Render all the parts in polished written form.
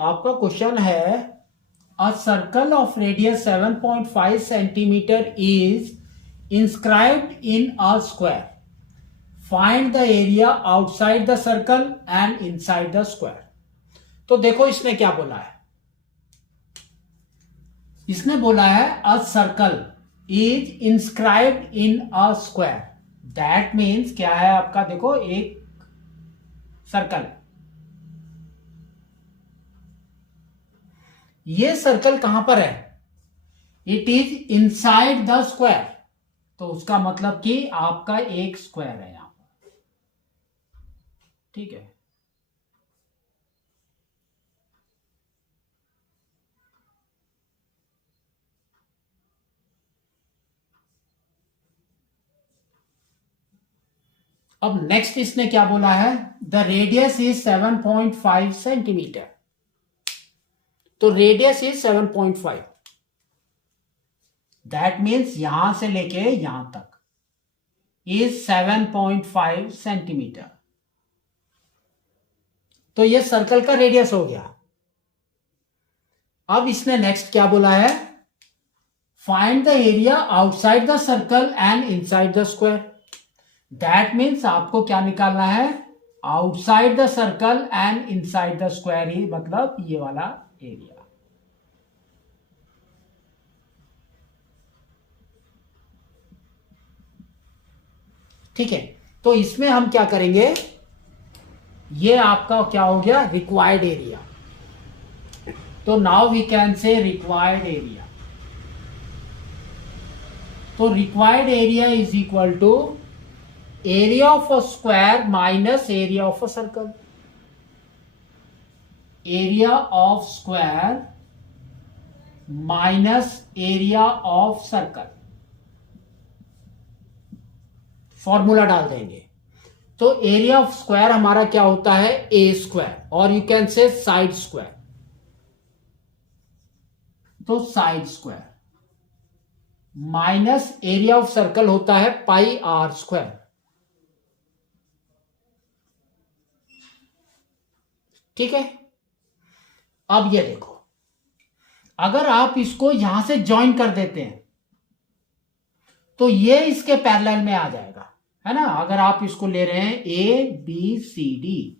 आपका क्वेश्चन है a circle of radius 7.5 centimetre is inscribed in a square, find the area outside the circle and inside the square. तो देखो इसने क्या बोला है, इसने बोला है a circle is inscribed in a square. That means क्या है आपका, देखो एक सर्कल, ये सर्कल कहां पर है, it is inside the square. तो उसका मतलब कि आपका एक स्क्वायर है यहां पर, ठीक है। अब नेक्स्ट इसने क्या बोला है, द रेडियस इज 7.5 सेंटीमीटर। तो रेडियस इज 7.5, दैट मीन्स यहां से लेके यहां तक इज 7.5 सेंटीमीटर। तो ये सर्कल का रेडियस हो गया। अब इसने नेक्स्ट क्या बोला है, find the area outside the circle and inside the square. That means आपको क्या निकालना है, outside the circle and inside the square, ही मतलब ये वाला एरिया। ठीक है, तो इसमें हम क्या करेंगे, ये आपका क्या हो गया, रिक्वायर्ड एरिया। तो now we can say required area. तो required area is equal to area of a square minus area of a circle. Area of square minus area of circle, formula डाल देंगे। तो एरिया ऑफ स्क्वायर हमारा क्या होता है, A square, और you can say side square. तो side square minus area of circle होता है पाई आर स्क्वायर। ठीक है, अब ये देखो, अगर आप इसको यहां से ज्वाइन कर देते हैं तो ये इसके पैरेलल में आ जाएगा, है ना। अगर आप इसको ले रहे हैं ए बी सी डी,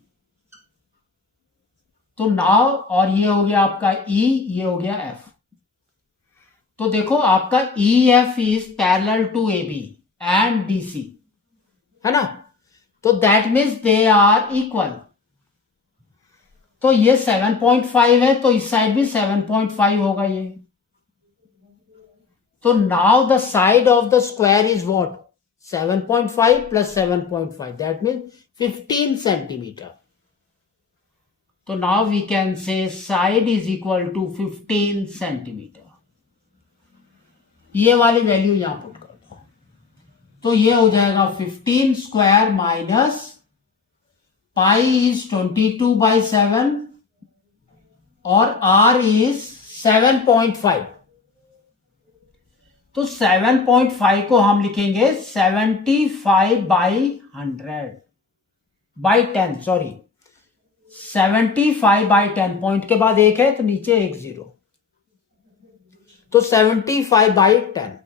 तो नाउ, और ये हो गया आपका ई, ये हो गया एफ। तो देखो आपका E F is parallel to A B and D C, है ना। तो that means they are equal. तो ये 7.5 है, तो इस साइड भी 7.5 होगा ये। तो now the side of the square is what, 7.5 plus 7.5, that means 15 centimetre. तो now we can say side is equal to 15 centimetre. ये वाली वैल्यू यहां पुट कर दो, तो ये हो जाएगा 15 स्क्वायर माइनस पाई इज 22/7 और आर इज 7.5। तो 7.5 को हम लिखेंगे 75/100/10, सॉरी 75/10, पॉइंट के बाद एक है तो नीचे एक जीरो, तो 75/10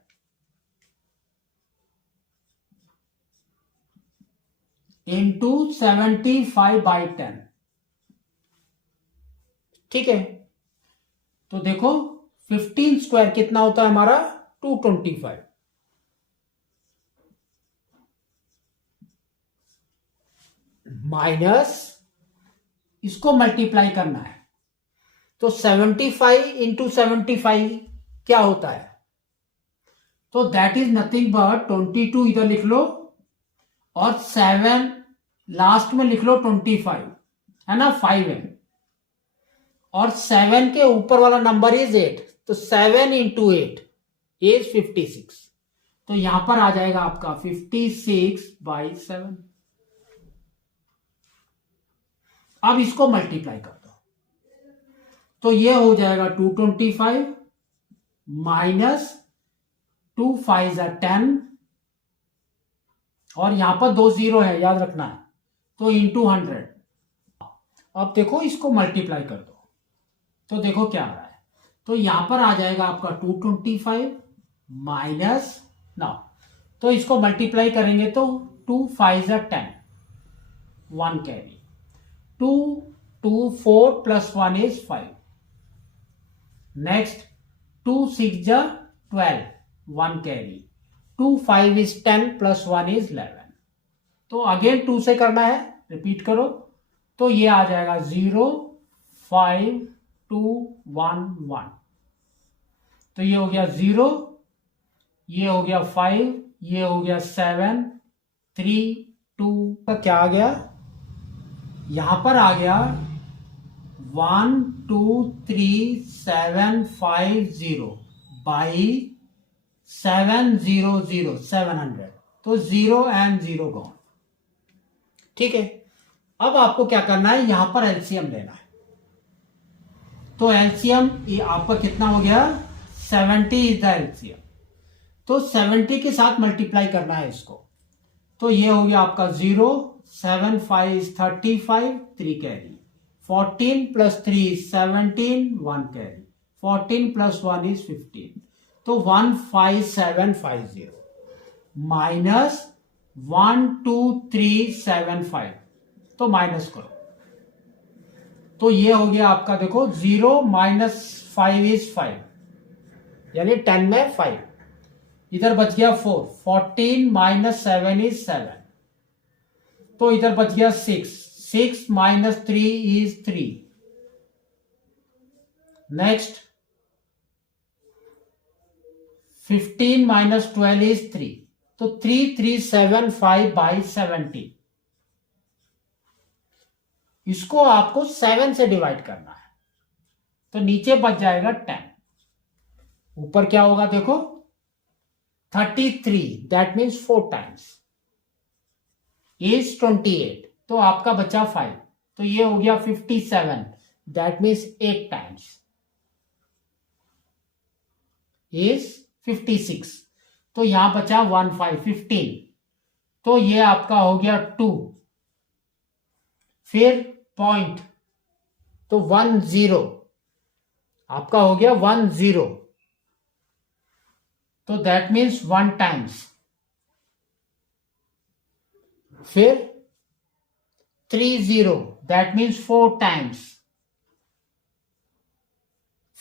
इंटू 75/10। ठीक है, तो देखो 15 स्क्वायर कितना होता है हमारा, 225। माइनस इसको मल्टीप्लाई करना है, तो 75 इंटू 75 क्या होता है, तो दैट इज नथिंग बट 22 इधर लिख लो और 7 लास्ट में लिख लो, 25 है ना, 5 है, और 7 के ऊपर वाला नंबर इज 8, तो 7 इंटू 8 इज 56। तो यहां पर आ जाएगा आपका 56/7। अब इसको मल्टीप्लाई कर दो, तो ये हो जाएगा 225 माइनस 2 5 10, और यहां पर 2 जीरो है, याद रखना है, तो इंटू 100। अब देखो इसको मल्टीप्लाई कर दो, तो देखो क्या आ रहा है, तो यहां पर आ जाएगा आपका 225 माइनस 9, तो इसको मल्टीप्लाई करेंगे तो 2 5 10, 1 carry, 2 2 4 plus 1 is 5, next 2 6 12, 1 carry, 2 5 is 10 plus 1 is 11, तो अगेन 2 से करना है, रिपीट करो, तो ये आ जाएगा 0 5 2 1 1, तो ये हो गया 0, ये हो गया 5, ये हो गया 7 3 2 का क्या आ गया, यहां पर आ गया 1 2 3 7 5 0 बाई 700 700, तो 0 एंड 0 गॉन। ठीक है, अब आपको क्या करना है, यहां पर एलसीएम लेना है, तो एलसीएम ये आपका कितना हो गया, 70 इज द एलसीएम, तो 70 के साथ मल्टीप्लाई करना है इसको, तो ये हो गया आपका 0 7 5 is 35, 3 carry, 14 plus 3 is 17, 1 carry, 14 plus 1 is 15, तो 15750 माइनस 12375, तो माइनस करो, तो ये हो गया आपका, देखो 0 माइनस 5 इज 5, यानी 10 में 5, इधर बच गया 4, 14 माइनस 7 इज 7, तो इधर बच गया 6, 6 minus 3 is 3, next 15 minus 12 is 3, तो 3375 बाई 70, इसको आपको 7 से डिवाइड करना है, तो नीचे बच जाएगा 10, ऊपर क्या होगा देखो 33, दैट मीन्स 4 टाइम्स इज 28, तो आपका बचा 5, तो ये हो गया 57, दैट मीन्स 8 टाइम्स इज 56, तो यहां बचा 15, तो ये आपका हो गया 2, फिर पॉइंट, तो 10 आपका हो गया 10, तो दैट मीन्स 1 टाइम्स, फिर 30, दैट मीन्स 4 टाइम्स,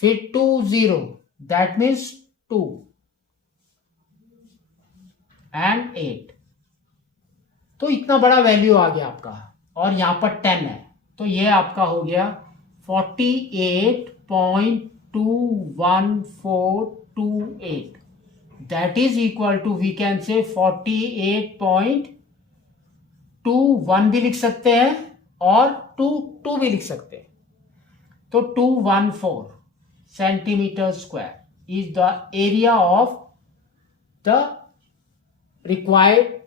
फिर 20, दैट मीन्स 2 एंड 8, तो इतना बड़ा वैल्यू आ गया आपका, और यहां पर 10 है, तो ये आपका हो गया 48.21428, that is equal to, we can say 48.21 भी लिख सकते हैं और 22 भी लिख सकते हैं, तो 214 centimetre square is the area of the required